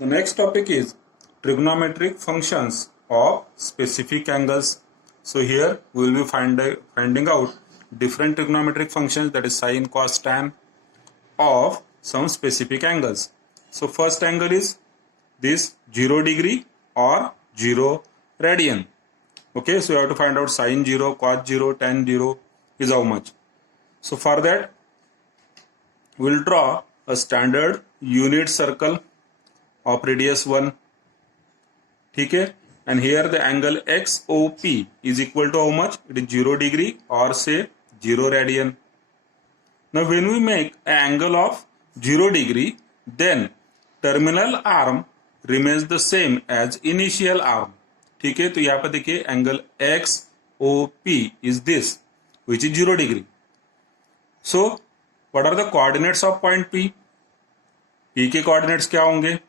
The next topic is trigonometric functions of specific angles. So here we will be finding out different trigonometric functions, that is sine, cos, tan, of some specific angles. So first angle is this 0 degree or 0 radian. Okay, so you have to find out sine 0, cos 0, tan 0 is how much. So for that we will draw a standard unit circle of radius 1. ठीक है, and here the angle XOP is equal to how much? It is 0 degree or say 0 radian. Now when we make an angle of 0 degree, then terminal arm remains the same as initial arm. ठीक है, तो यहाँ पर देखिए angle XOP is this which is 0 degree. So what are the coordinates of point P? P के coordinates क्या होंगे?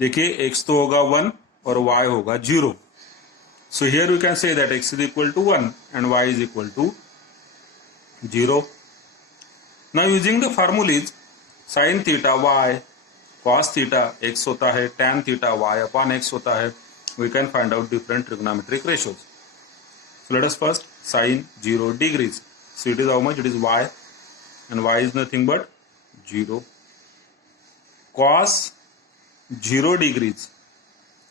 देखिए x तो होगा 1 और y होगा 0. So here we can say that x is equal to 1 and y is equal to 0. Now using the formulas sin theta y, cos theta x होता है, tan theta y upon x होता है, we can find out different trigonometric ratios. So let us first sin 0 degrees. So it is how much? It is y, and y is nothing but 0. Cos 0 degrees.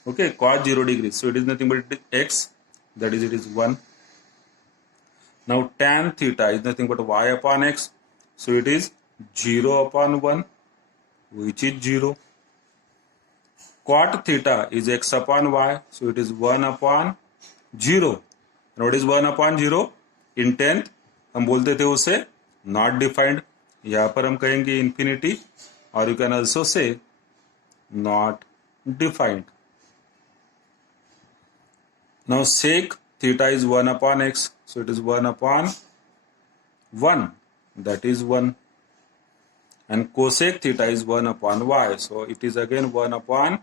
Okay, cos 0 degrees. So it is nothing but it is x, that is it is 1. Now tan theta is nothing but y upon x. So it is 0 upon 1, which is 0. Cot theta is x upon y. So it is 1 upon 0. And what is 1 upon 0? In 10th हम बोलते थे उसे not defined. यहाँ पर हम कहेंगे infinity, or you can also say not defined. Now sec theta is 1 upon x, so it is 1 upon 1, that is 1. And cosec theta is 1 upon y, so it is again 1 upon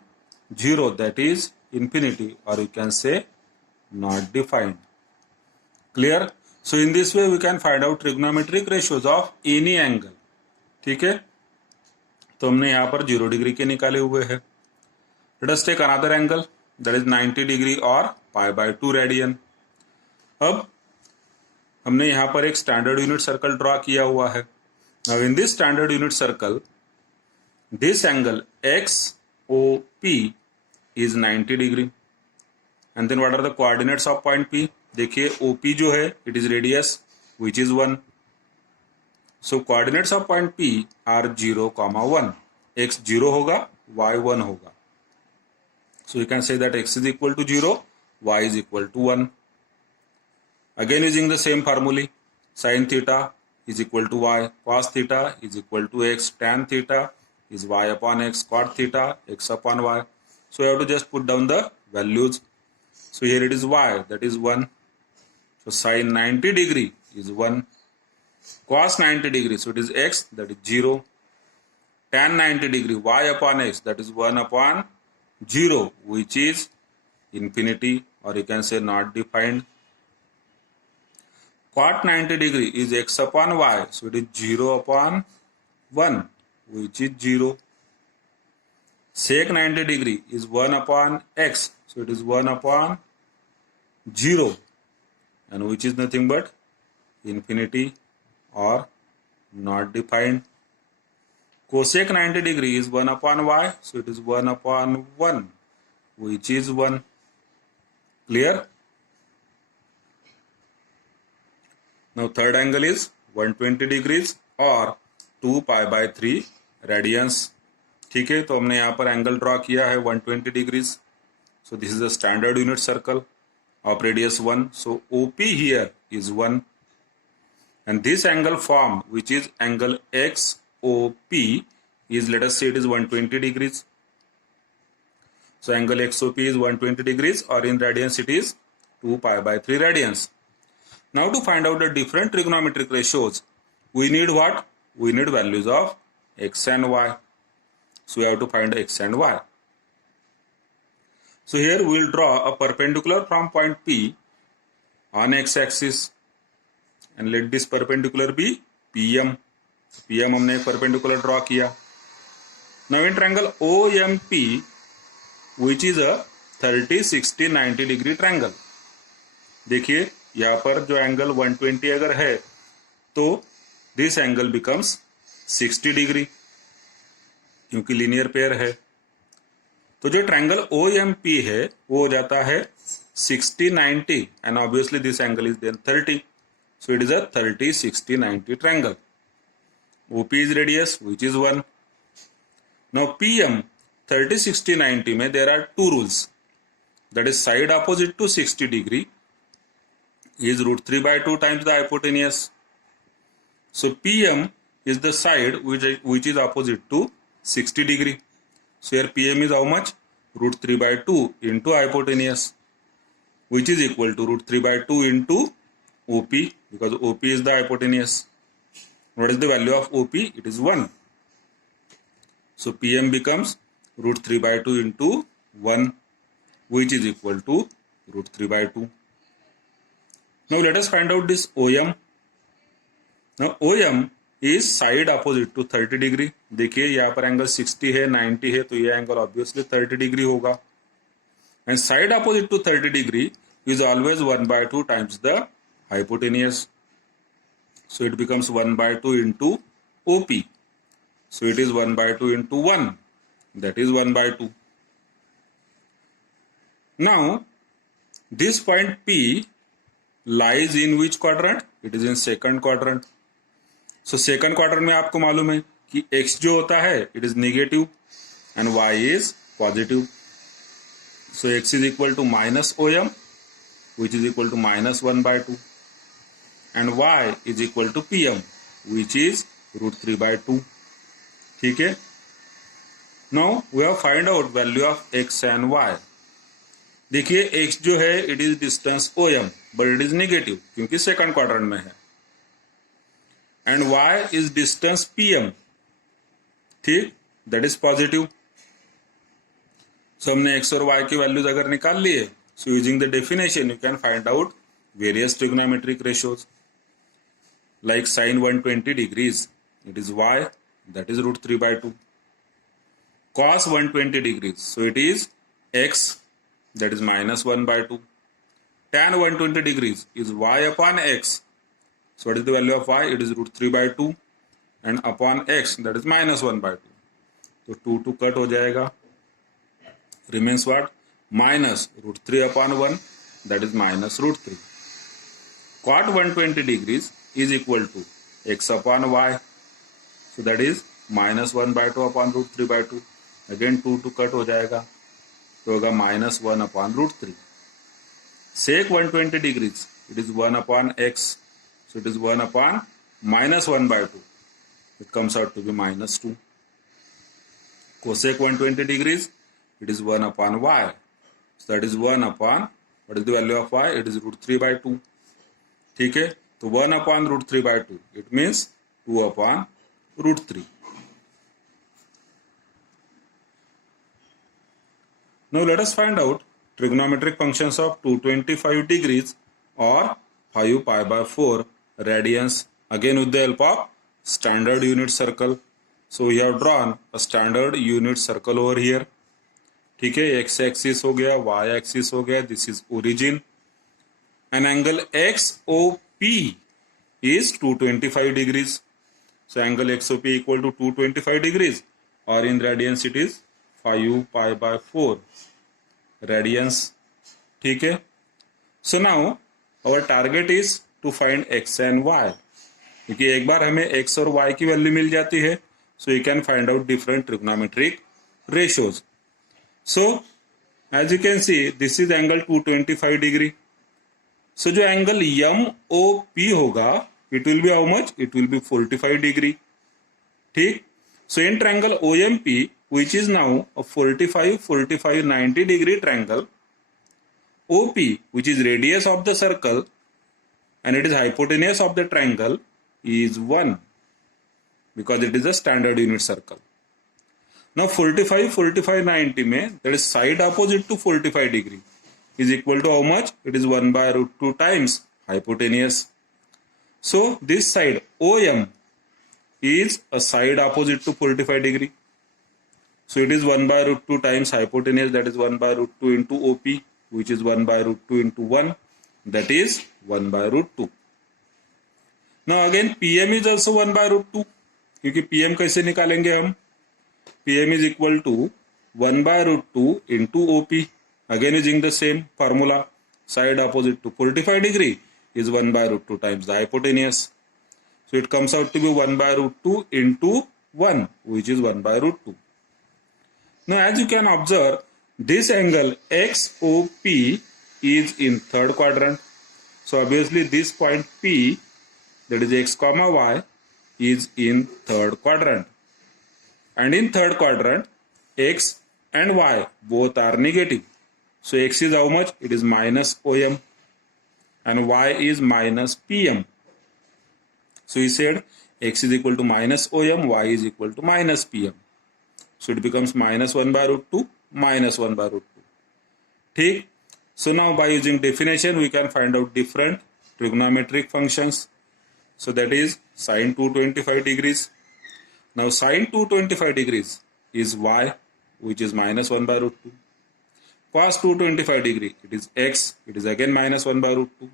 0, that is infinity, or you can say not defined. Clear? So in this way we can find out trigonometric ratios of any angle. ठीक है, तो हमने यहाँ पर 0 degree के निकाले हुए हैं. Let us take another angle, that is 90 degree or pi by 2 radian. अब हमने यहाँ पर एक स्टैंडर्ड यूनिट सर्कल ड्रॉ किया हुआ है. Now in this standard unit circle, this angle XOP is 90 degree. And then what are the coordinates of point P? देखिए OP जो है, it is radius which is 1. So coordinates of point P are 0, 1. X 0 होगा, Y 1 होगा. So you can say that x is equal to 0, y is equal to 1. Again using the same formula, sin theta is equal to y, cos theta is equal to x, tan theta is y upon x, cot theta x upon y. So you have to just put down the values. So here it is y, that is 1. So sin 90 degree is 1. Cos 90 degree, so it is x, that is 0. Tan 90 degree, y upon x, that is 1 upon 0, which is infinity, or you can say not defined. Cot 90 degree is x upon y, so it is 0 upon 1, which is 0. Sec 90 degree is 1 upon x, so it is 1 upon 0, and which is nothing but infinity or not defined. Cosec 90 degree is 1 upon y, so it is 1 upon 1, which is 1. Clear? Now third angle is 120 degrees or 2 pi by 3 radians. ठीक है, तो हमने यहाँ पर angle draw किया है 120 degrees. So this is a standard unit circle of radius 1. So OP here is 1. And this angle formed, which is angle XOP, is, let us say it is 120 degrees. So angle XOP is 120 degrees, or in radians it is 2 pi by 3 radians. Now to find out the different trigonometric ratios, we need what? We need values of x and y. So we have to find x and y. So here we will draw a perpendicular from point P on x-axis, and let this perpendicular be PM. PM हमने एक perpendicular draw किया. Now in triangle OMP, which is a 30, 60, 90 degree triangle. देखिए यहाँ पर जो angle 120 अगर है तो दिस एंगल बिकम्स 60 डिग्री, क्योंकि लीनियर पेयर है। तो जो ट्रायंगल OMP है वो हो जाता है 60, 90 and obviously this angle is then 30, so it is a 30, 60, 90 triangle. OP is radius which is 1. Now PM 30, 60, 90 में there are two rules, that is side opposite to 60 degree is √3/2 times the hypotenuse. So PM is the side which is opposite to 60 degree. So here PM is how much? √3/2 into hypotenuse, which is equal to √3/2 into OP, because OP is the hypotenuse. What is the value of OP? It is 1. So PM becomes √3/2 into 1, which is equal to √3/2. Now let us find out this OM. Now OM is side opposite to 30 degree. देखिए यहाँ पर angle 60 है, 90 है, तो ये angle obviously 30 degree होगा। And side opposite to 30 degree is always 1/2 times the hypotenuse. So it becomes 1/2 into OP. So it is 1/2 into 1. That is 1/2. Now this point P lies in which quadrant? It is in second quadrant. So second quadrant में आपको मालूम है कि x जो होता है it is negative and y is positive. So x is equal to minus OM, which is equal to minus 1/2, and y is equal to PM, which is √3/2. ठीक है। Now we have find out value of x and y. देखिए x जो है it is distance OM, but it is negative क्योंकि second quadrant में है, and y is distance PM, ठीक, that is positive. So हमने x और y की वैल्यूज अगर निकाल लिए, so using the definition you can find out various trigonometric ratios, like sin 120 degrees it is y, that is √3/2. Cos 120 degrees, so it is x, that is minus 1/2. Tan 120 degrees is y upon x, so what is the value of y? It is √3/2, and upon x, that is minus 1/2. तो 2 cut हो जाएगा, remains what? Minus √3/1, that is minus √3. Cot 120 degrees is equal to x upon y, so that is minus 1/2 upon √3/2. Again 2 cut हो जाएगा, तो होगा minus 1 upon √3. Sec 120 degrees, it is 1 upon x, so it is 1 upon minus 1/2. It comes out to be minus 2. Cosec 120 degrees, it is 1 upon y, so that is 1 upon, what is the value of y? It is √3/2. ठीक है, तो 1 upon √3/2, it means 2 upon √3. Now let us find out trigonometric functions of 225 degrees or 5π/4 radians, again with the help of standard unit circle. So we have drawn a standard unit circle over here. ठीक है, x axis हो गया, y axis हो गया, this is origin, an angle XOP is 225 degrees. So angle XOP equal to 225 degrees, or in radians it is 5π/4 radians. ठीक है, so now our target is to find x and y. क्योंकि एक बार हमें x और y की value मिल जाती है, so we can find out different trigonometric ratios. So as you can see, this is angle 225 degree. So जो angle MOP होगा, it will be how much? It will be 45 degree. ठीक, so in triangle OMP, which is now a 45, 90 degree triangle, OP, which is radius of the circle and it is hypotenuse of the triangle, is 1, because it is a standard unit circle. Now 45, 90 में, that is side opposite to 45 degree, is equal to how much? It is 1/√2 times hypotenuse. So this side OM is a side opposite to 45 degree. So it is 1 by root 2 times hypotenuse, that is 1 by root 2 into OP, which is 1 by root 2 into 1, that is 1 by root 2. Now again PM is also 1 by root 2, क्योंकि PM कैसे निकालेंगे हम? PM is equal to 1 by root 2 into OP. Again using the same formula, side opposite to 45 degree is 1 by root 2 times the hypotenuse. So it comes out to be 1 by root 2 into 1, which is 1 by root 2. Now as you can observe, this angle XOP is in third quadrant. So obviously this point P, that is x comma y, is in third quadrant. And in third quadrant, x and y both are negative. So x is how much? It is minus OM. And y is minus PM. So he said x is equal to minus OM, y is equal to minus PM. So it becomes minus 1 by root 2, minus 1 by root 2. ठीक? So now by using definition, we can find out different trigonometric functions. So that is sine 225 degrees. Now sine 225 degrees is y, which is minus 1 by root 2. Cos 225 degree, it is x, it is again minus 1 by root 2.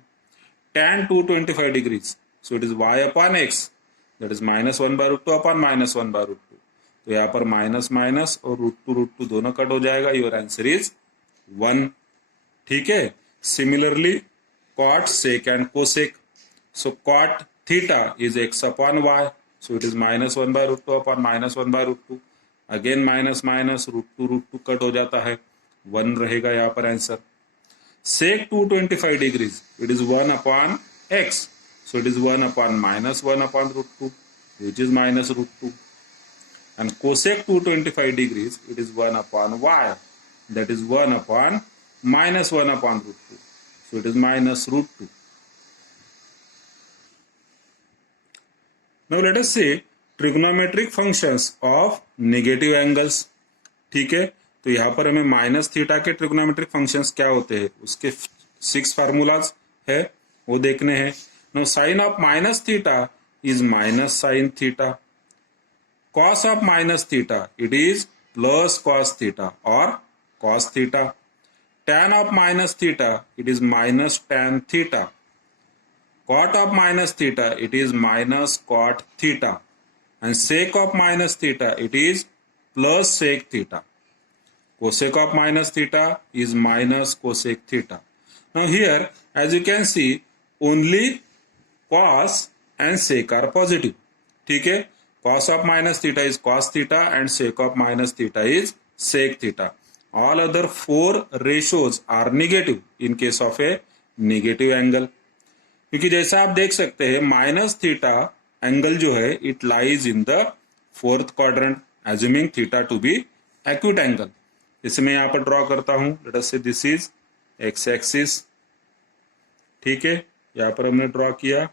Tan 225 degrees, so it is y upon x, that is minus 1 by root 2 upon minus 1 by root 2. तो यहाँ पर minus minus और root two दोनों कट हो जाएगा. Your answer is 1. ठीक है. Similarly cot sec and cosec. So cot theta is X upon Y, so it is minus 1 by root 2 upon minus 1 by root 2. Again minus minus root two कट हो जाता है, 1 रहेगा यहाँ पर answer. Sec 225 degrees, it is 1 upon X, so it is 1 upon minus 1 upon root 2, which is minus root 2. And cosec 225 degrees, it is 1 upon y, that is 1 upon minus 1 upon root 2. So it is minus root 2. Now let us see trigonometric functions of negative angles. ठीक है. तो यहाँ पर हमें minus theta के trigonometric functions क्या होते हैं, उसके 6 फार्मूलाज है, वो देखने हैं. Now sin of minus theta is minus sin theta. Cos of minus theta, it is plus cos theta or cos theta. Tan of minus theta, it is minus tan theta. Cot of minus theta, it is minus cot theta. And sec of minus theta, it is plus sec theta. Cosec of minus theta is minus cosec theta. Now here, as you can see, only cos and sec are positive. ठीक है. Cos of minus theta is cos theta and sec of minus theta is sec theta. All other 4 ratios are negative in case of a negative angle. क्योंकि जैसा आप देख सकते हैं minus theta angle जो है it lies in the 4th quadrant, assuming theta to be acute angle. इसे मैं यहाँ पर ड्रॉ करता हूं. लेट अस से दिस इज एक्स एक्सिस. ठीक है. यहाँ पर हमने ड्रॉ किया.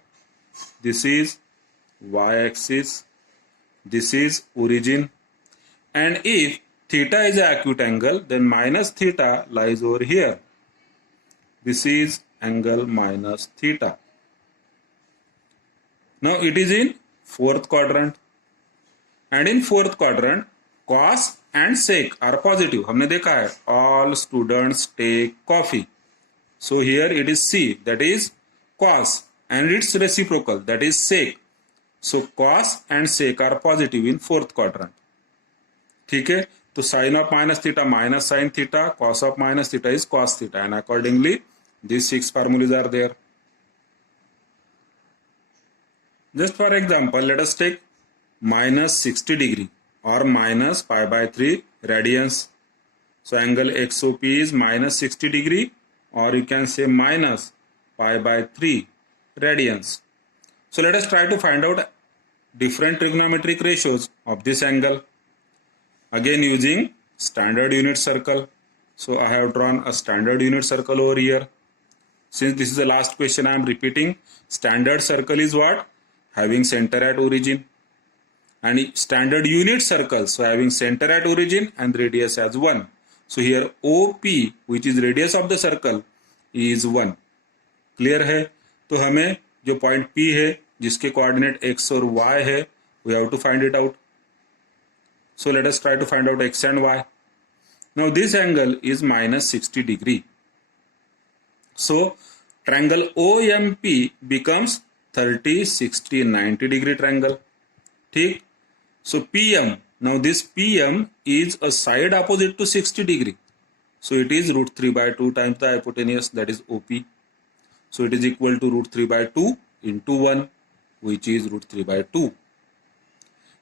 This is Y axis. This is origin, and if theta is an acute angle, then minus theta lies over here. This is angle minus theta. Now it is in 4th quadrant, and in 4th quadrant cos and sec are positive. हमने देखा है all students take coffee. So here it is C, that is cos, and its reciprocal, that is sec. So cos and sec are positive in 4th quadrant. ठीक है. तो sin of minus theta minus sin theta, cos of minus theta is cos theta, and accordingly these 6 formulas are there. Just for example, let us take minus 60 degree or minus pi by 3 radians. So angle XOP is minus 60 degree, or you can say minus pi by 3 radians. So let us try to find out different trigonometric ratios of this angle. Again using standard unit circle. So I have drawn a standard unit circle over here. Since this is the last question, I am repeating. Standard circle is what? Having center at origin. And standard unit circle, so having center at origin and radius as 1. So here OP, which is radius of the circle, is 1. Clear है? तो हमें जो point P है जिसके coordinate x और y है, we have to find it out. So let us try to find out x and y. Now this angle is minus 60 degree. So triangle OMP becomes 30, 60, 90 degree triangle. ठीक? So PM, now this PM is a side opposite to 60 degree. So it is root 3 by 2 times the hypotenuse, that is OP. So it is equal to root 3 by 2 into 1, which is root 3 by 2.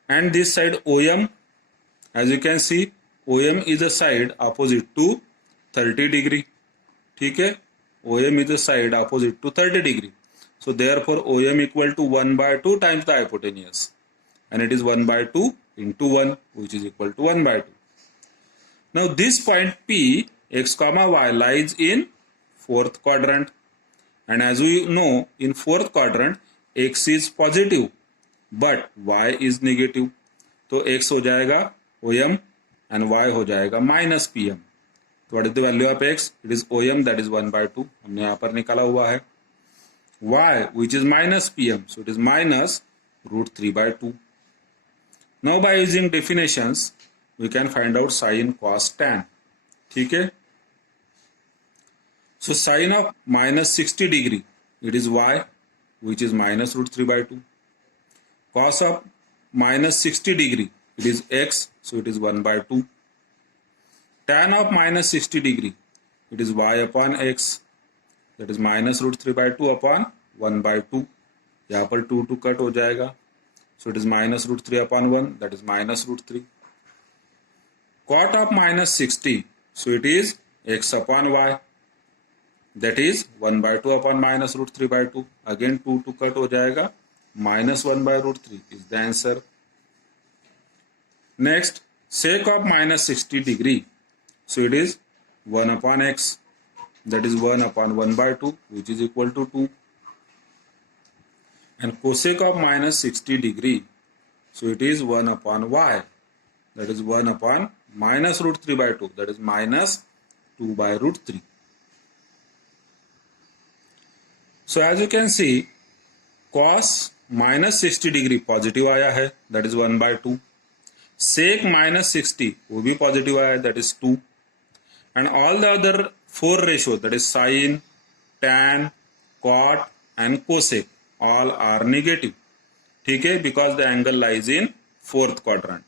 And this side OM, as you can see, OM is a side opposite to 30 degree. ठीक है? OM is a side opposite to 30 degree. So therefore OM equal to 1 by 2 times the hypotenuse. And it is 1 by 2 into 1, which is equal to 1 by 2. Now this point P, x comma y lies in fourth quadrant. And as we know, in fourth quadrant, x is positive, but y is negative. तो x हो जाएगा OM and y हो जाएगा minus PM. तो what is the value of x? It is OM, that is 1 by 2. हमने यहाँ पर निकाला हुआ है. Y, which is minus PM, so it is minus root 3 by 2. Now by using definitions, we can find out sine, cos, tan. ठीक है? So sine of minus 60 degree, it is y, which is minus root 3 by 2. Cos of minus 60 degree, it is x, so it is 1 by 2. Tan of minus 60 degree, it is y upon x, that is minus root 3 by 2 upon 1 by 2. यहाँ पर 2 2 cut हो जाएगा, so it is minus root 3 upon 1, that is minus root 3. Cot of minus 60, so it is x upon y, that is 1 by 2 upon minus root 3 by 2. Again 2 2 cut हो जाएगा, minus 1 by root 3 is the answer. Next, sec of minus 60 degree, so it is 1 upon x, that is 1 upon 1 by 2, which is equal to 2. And cosec of minus 60 degree, so it is 1 upon y, that is 1 upon minus root 3 by 2, that is minus 2 by root 3. So as you can see, cos minus 60 degree positive आया है, that is 1 by 2. Sec minus 60 वो भी positive आया है, that is 2. And all the other 4 ratios, that is sine, tan, cot and cosec, all are negative. ठीक है? Because the angle lies in fourth quadrant.